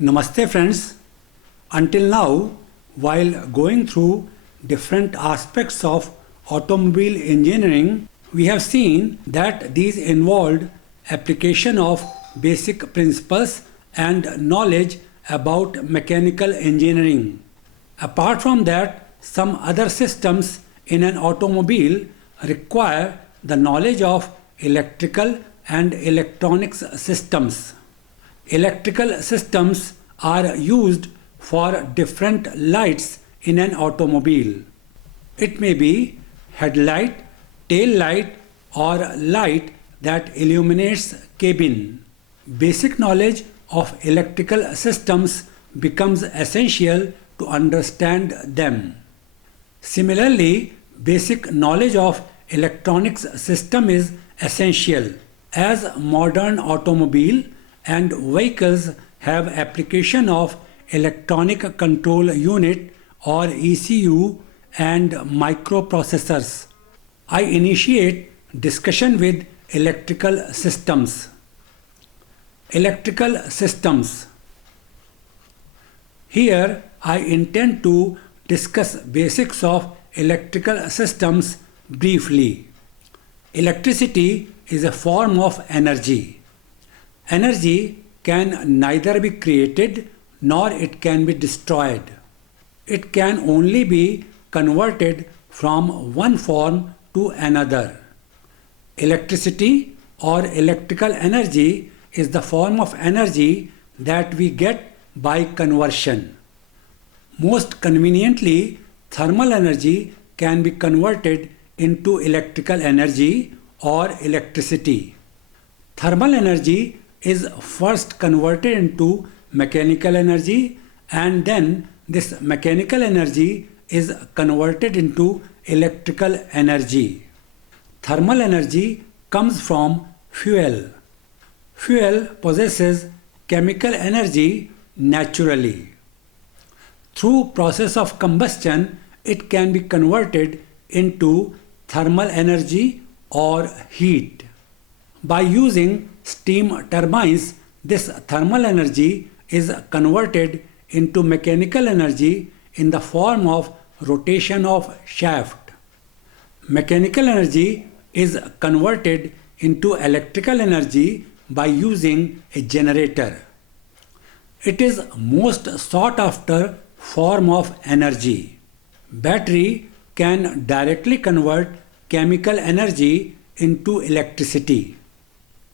Namaste friends. Until now, while going through different aspects of automobile engineering, we have seen that these involved application of basic principles and knowledge about mechanical engineering. Apart from that, some other systems in an automobile require the knowledge of electrical and electronics systems. Electrical systems are used for different lights in an automobile. It may be headlight, tail light, or light that illuminates cabin. Basic knowledge of electrical systems becomes essential to understand them. Similarly, basic knowledge of electronics system is essential as modern automobile and vehicles have application of electronic control unit or ECU and microprocessors. I initiate discussion with electrical systems. Electrical systems. Here I intend to discuss basics of electrical systems briefly. Electricity is a form of energy. Energy can neither be created nor it can be destroyed. It can only be converted from one form to another. Electricity or electrical energy is the form of energy that we get by conversion. Most conveniently, thermal energy can be converted into electrical energy or electricity. Thermal energy is first converted into mechanical energy, and then this mechanical energy is converted into electrical energy. Thermal energy comes from fuel. Fuel possesses chemical energy naturally. Through process of combustion, it can be converted into thermal energy or heat. By using steam turbines, this thermal energy is converted into mechanical energy in the form of rotation of shaft. Mechanical energy is converted into electrical energy by using a generator. It is most sought after form of energy. Battery can directly convert chemical energy into electricity.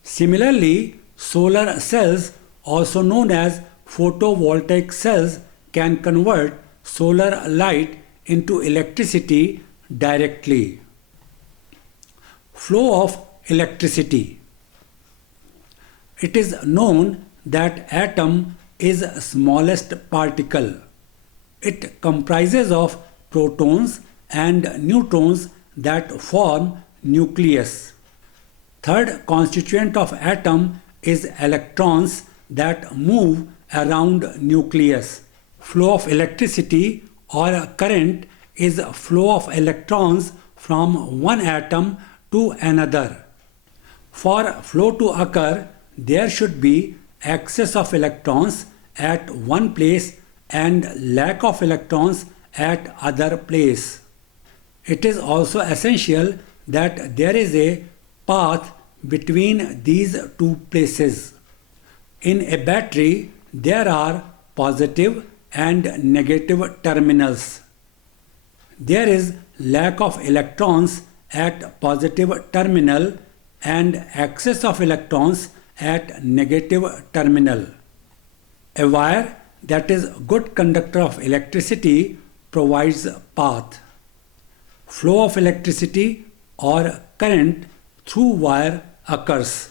Similarly, solar cells, also known as photovoltaic cells, can convert solar light into electricity directly. Flow of electricity. It is known that atom is the smallest particle. It comprises of protons and neutrons that form nucleus. Third constituent of atom is electrons that move around nucleus. Flow of electricity or current is flow of electrons from one atom to another. For flow to occur, there should be excess of electrons at one place and lack of electrons at other place. It is also essential that there is a path between these two places. In a battery, there are positive and negative terminals. There is lack of electrons at positive terminal and excess of electrons at negative terminal. A wire that is good conductor of electricity provides path. Flow of electricity or current through wire occurs.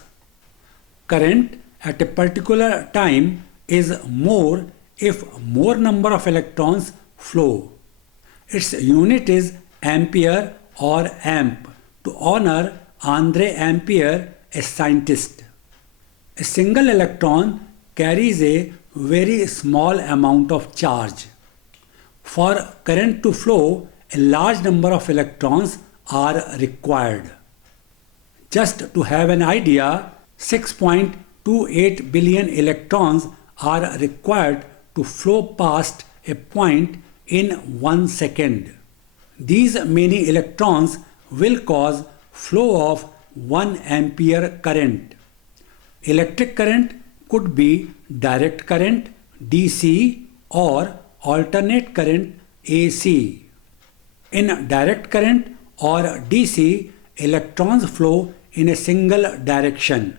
Current at a particular time is more if more number of electrons flow. Its unit is ampere or amp, to honor Andre Ampere, a scientist. A single electron carries a very small amount of charge. For current to flow, a large number of electrons are required. Just to have an idea, 6.28 billion electrons are required to flow past a point in 1 second. These many electrons will cause flow of 1 ampere current. Electric current could be direct current DC or alternate current AC. In direct current or DC, electrons flow in a single direction.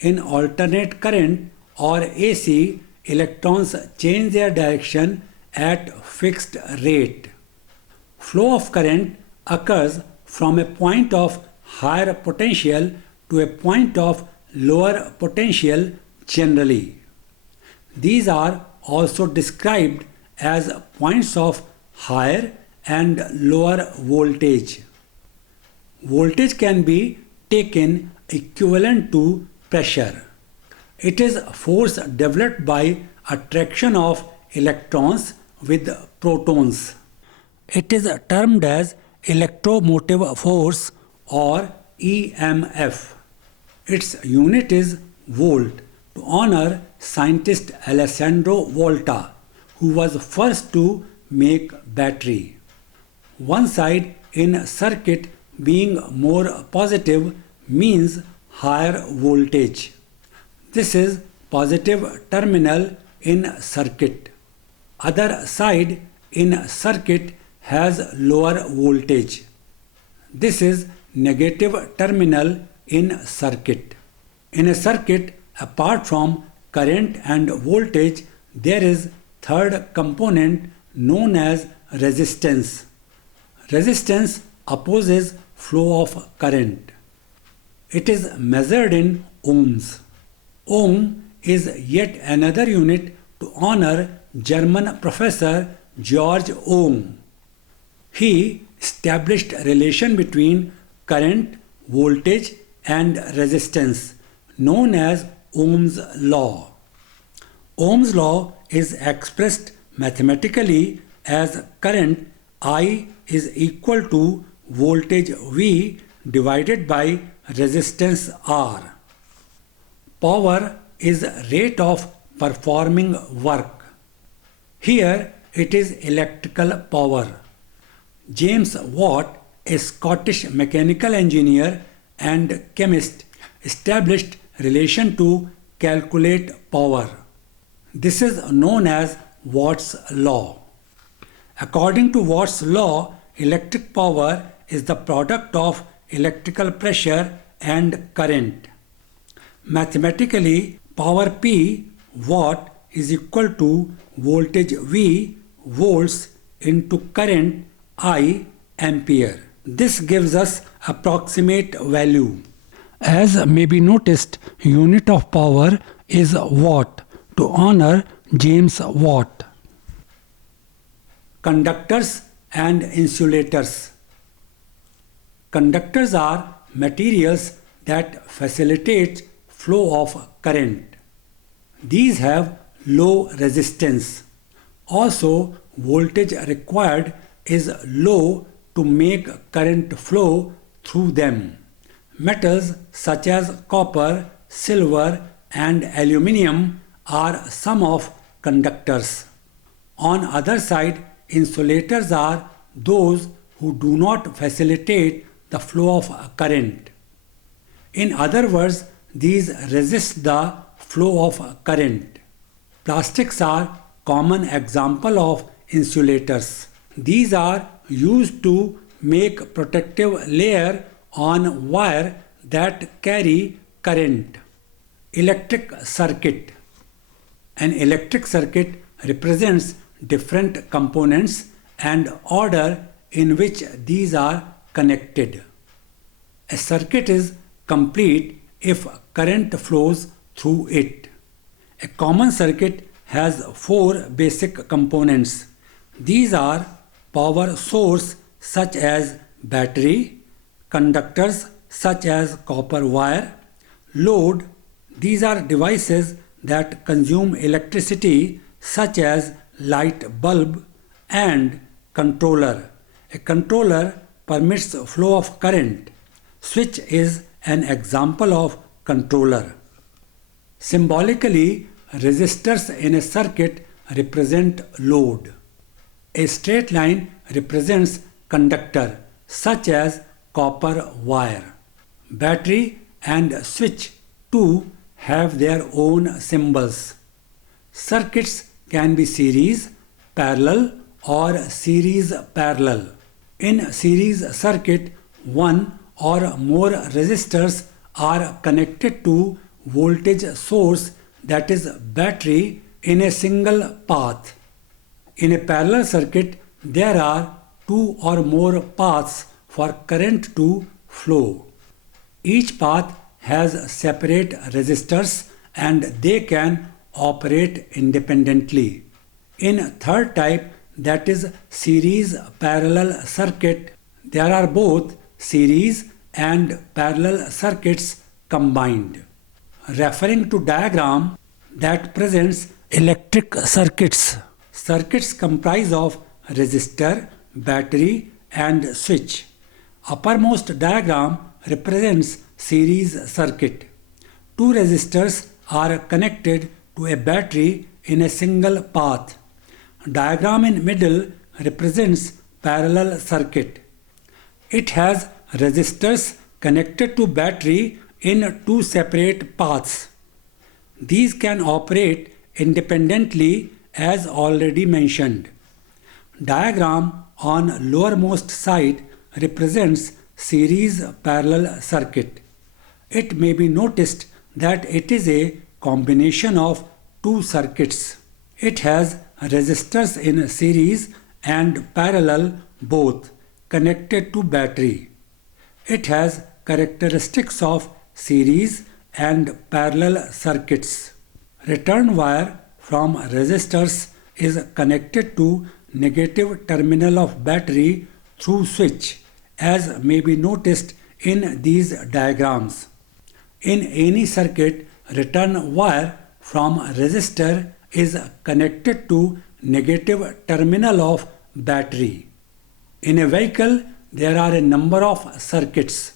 In alternate current or AC, electrons change their direction at fixed rate. Flow of current occurs from a point of higher potential to a point of lower potential generally. These are also described as points of higher and lower voltage. Voltage can be taken equivalent to pressure. It is force developed by attraction of electrons with protons. It is termed as electromotive force or EMF. Its unit is volt, to honor scientist Alessandro Volta, who was first to make battery. One side in circuit being more positive means higher voltage. This is positive terminal in circuit. Other side in circuit has lower voltage. This is negative terminal in circuit. In a circuit, apart from current and voltage, there is third component known as resistance. Resistance opposes flow of current. It is measured in ohms. Ohm is yet another unit to honor German professor George Ohm. He established a relation between current, voltage and resistance known as Ohm's law. Ohm's law is expressed mathematically as current I is equal to voltage V divided by resistance R. Power is rate of performing work. Here it is electrical power. James Watt, a Scottish mechanical engineer and chemist, established relation to calculate power. This is known as Watt's law. According to Watt's law, electric power is the product of electrical pressure and current. Mathematically, power P, watt, is equal to voltage V, volts, into current I, ampere. This gives us approximate value. As may be noticed, unit of power is watt, to honor James Watt. Conductors and insulators. Conductors are materials that facilitate flow of current. These have low resistance. Also, voltage required is low to make current flow through them. Metals such as copper, silver and aluminium are some of conductors. On other side, insulators are those who do not facilitate the flow of current. In other words, these resist the flow of current. Plastics are common example of insulators. These are used to make protective layer on wire that carry current. Electric circuit. An electric circuit represents different components and order in which these are connected. A circuit is complete if current flows through it. A common circuit has four basic components. These are power source such as battery, conductors such as copper wire, load. These are devices that consume electricity such as light bulb, and controller. A controller permits flow of current. Switch is an example of controller. Symbolically, resistors in a circuit represent load. A straight line represents conductor, such as copper wire. Battery and switch too have their own symbols. Circuits can be series, parallel, or series parallel. In series circuit, one or more resistors are connected to voltage source, that is battery, in a single path. In a parallel circuit, there are two or more paths for current to flow. Each path has separate resistors and they can operate independently. In third type, that is series parallel circuit, there are both series and parallel circuits combined. Referring to diagram that presents electric circuits. Circuits comprise of resistor, battery and switch. Uppermost diagram represents series circuit. Two resistors are connected to a battery in a single path. Diagram in middle represents parallel circuit. It has resistors connected to battery in two separate paths. These can operate independently as already mentioned. Diagram on lowermost side represents series parallel circuit. It may be noticed that it is a combination of two circuits. It has resistors in series and parallel both connected to battery. It has characteristics of series and parallel circuits. Return wire from resistors is connected to negative terminal of battery through switch, as may be noticed in these diagrams. In any circuit, return wire from resistor is connected to negative terminal of battery. In a vehicle, there are a number of circuits.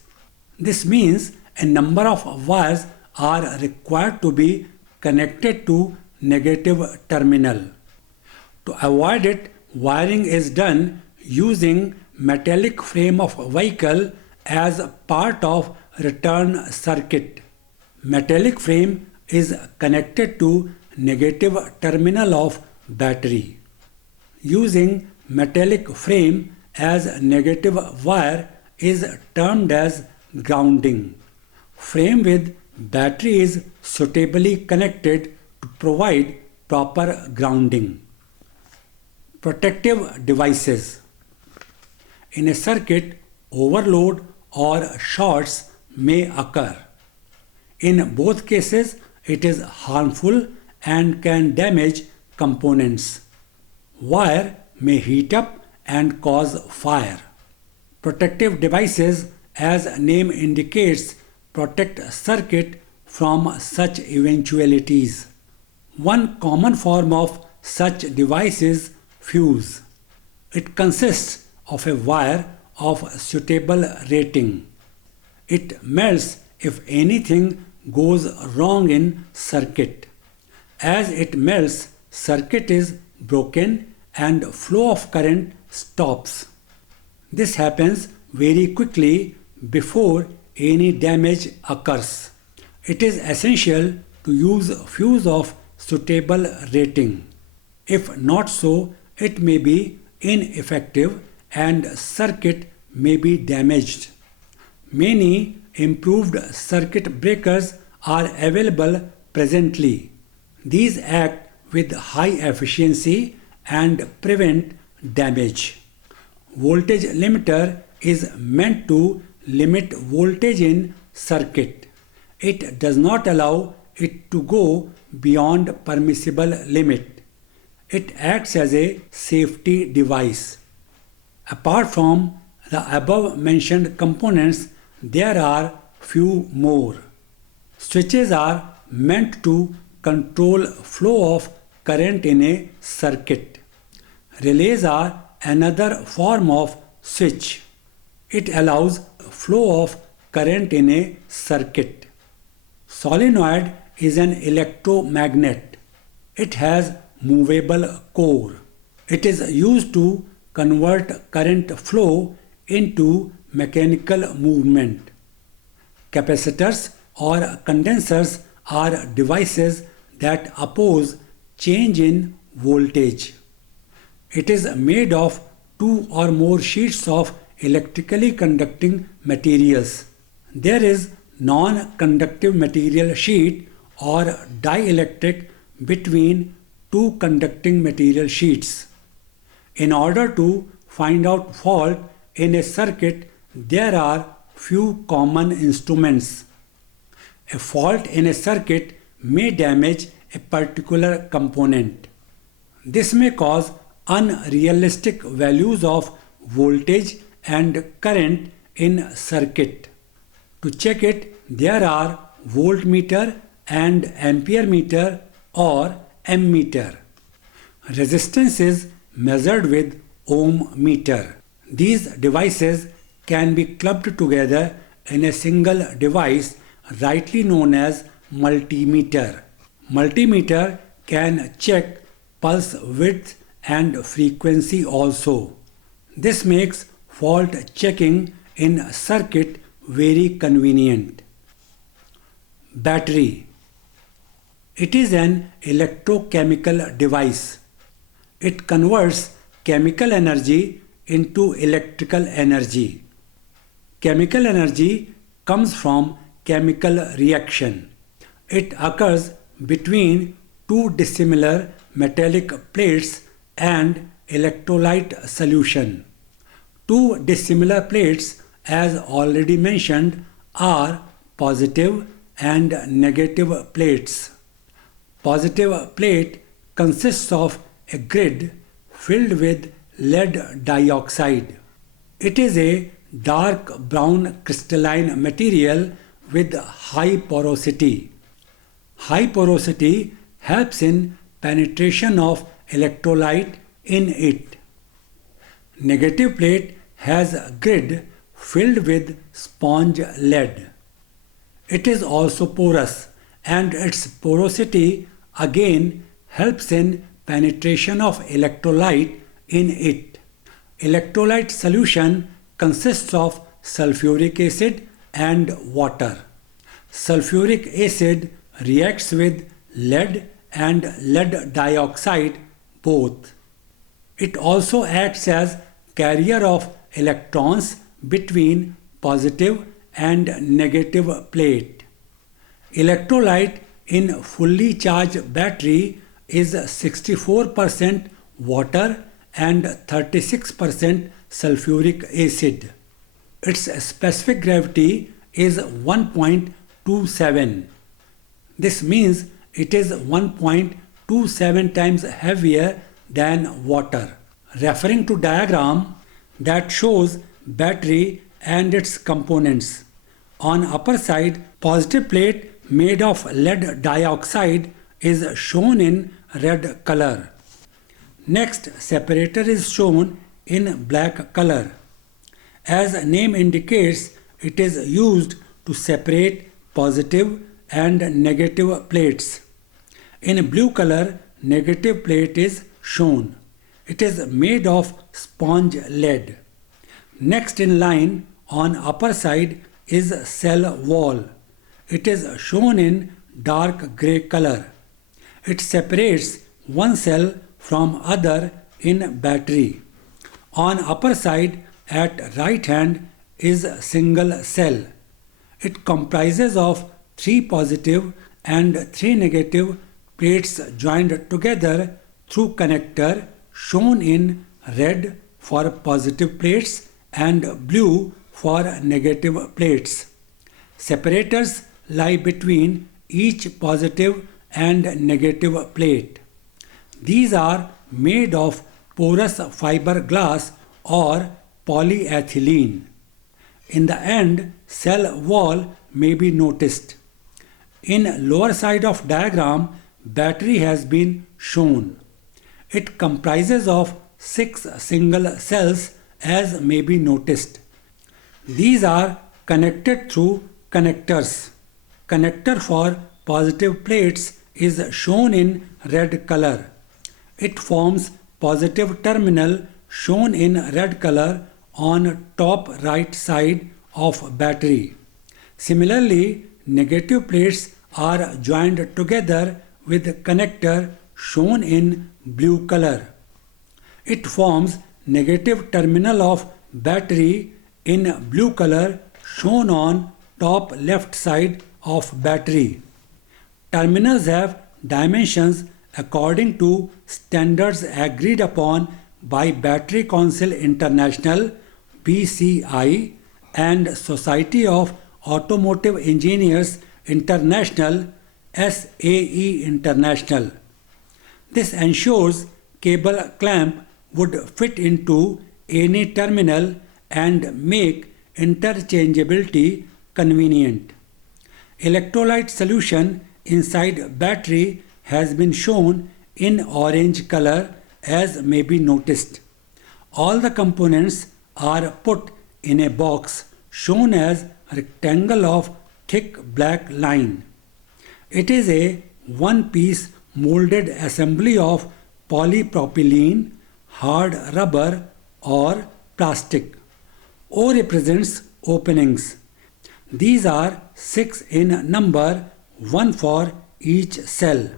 This means a number of wires are required to be connected to negative terminal. To avoid it, wiring is done using metallic frame of vehicle as part of return circuit. Metallic frame is connected to negative terminal of battery. Using metallic frame as negative wire is termed as grounding. Frame with battery is suitably connected to provide proper grounding. Protective devices. In a circuit, overload or shorts may occur. In both cases, it is harmful and can damage components. Wire may heat up and cause fire. Protective devices, as name indicates, protect circuit from such eventualities. One common form of such device is fuse. It consists of a wire of suitable rating. It melts if anything goes wrong in circuit. As it melts, circuit is broken and flow of current stops. This happens very quickly before any damage occurs. It is essential to use fuse of suitable rating. If not so, it may be ineffective and circuit may be damaged. Many improved circuit breakers are available presently. These act with high efficiency and prevent damage. Voltage limiter is meant to limit voltage in circuit. It does not allow it to go beyond permissible limit. It acts as a safety device. Apart from the above mentioned components, there are few more. Switches are meant to control flow of current in a circuit. Relays are another form of switch. It allows flow of current in a circuit. Solenoid is an electromagnet. It has movable core. It is used to convert current flow into mechanical movement. Capacitors or condensers are devices that oppose change in voltage. It is made of two or more sheets of electrically conducting materials. There is non-conductive material sheet or dielectric between two conducting material sheets. In order to find out fault in a circuit, there are few common instruments. A fault in a circuit may damage a particular component. This may cause unrealistic values of voltage and current in circuit. To check it, there are voltmeter and ampere meter or ammeter. Resistance is measured with ohm meter. These devices can be clubbed together in a single device, rightly known as multimeter. Multimeter can check pulse width and frequency also. This makes fault checking in circuit very convenient. Battery. It is an electrochemical device. It converts chemical energy into electrical energy. Chemical energy comes from chemical reaction. It occurs between two dissimilar metallic plates and electrolyte solution. Two dissimilar plates, as already mentioned, are positive and negative plates. Positive plate consists of a grid filled with lead dioxide. It is a dark brown crystalline material with high porosity. High porosity helps in penetration of electrolyte in it. Negative plate has a grid filled with sponge lead. It is also porous, and its porosity again helps in penetration of electrolyte in it. Electrolyte solution consists of sulfuric acid and water. Sulfuric acid reacts with lead and lead dioxide both. It also acts as carrier of electrons between positive and negative plate. Electrolyte in fully charged battery is 64% water and 36% sulfuric acid. Its specific gravity is 1.27. This means it is 1.27 times heavier than water. Referring to diagram that shows battery and its components. On upper side, positive plate made of lead dioxide is shown in red color. Next, separator is shown in black color. As name indicates, it is used to separate positive and negative plates. In blue color, negative plate is shown. It is made of sponge lead. Next in line on upper side is cell wall. It is shown in dark grey color. It separates one cell from other in battery. On upper side at right hand is single cell. It comprises of 3 positive and 3 negative plates joined together through connector shown in red for positive plates and blue for negative plates. Separators lie between each positive and negative plate. These are made of porous fiber glass or polyethylene. In the end, cell wall may be noticed. In lower side of diagram, battery has been shown. It comprises of 6 single cells as may be noticed. These are connected through connectors. Connector for positive plates is shown in red color. It forms positive terminal shown in red color on top right side of battery. Similarly, negative plates are joined together with connector shown in blue color. It forms negative terminal of battery in blue color shown on top left side of battery. Terminals have dimensions according to standards agreed upon by Battery Council International (BCI) and Society of Automotive Engineers International (SAE International). This ensures cable clamp would fit into any terminal and make interchangeability convenient. Electrolyte solution inside battery has been shown in orange color as may be noticed. All the components are put in a box shown as rectangle of thick black line. It is a one-piece molded assembly of polypropylene, hard rubber or plastic. O represents openings. These are 6 in number, one for each cell.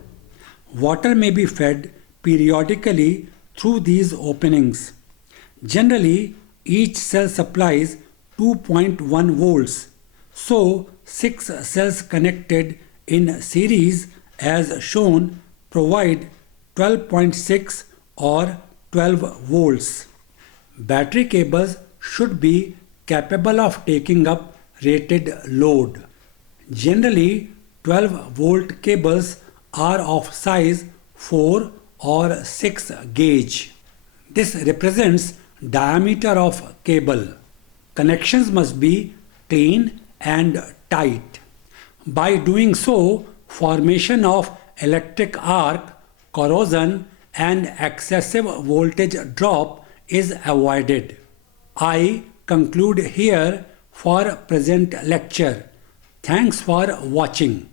Water may be fed periodically through these openings. Generally, each cell supplies 2.1 volts. So, 6 cells connected in series as shown provide 12.6 or 12 volts. Battery cables should be capable of taking up rated load. Generally, 12 volt cables are of size 4 or 6 gauge. This represents diameter of cable. Connections must be clean and tight. By doing so, formation of electric arc, corrosion and excessive voltage drop is avoided. I conclude here for present lecture. Thanks for watching.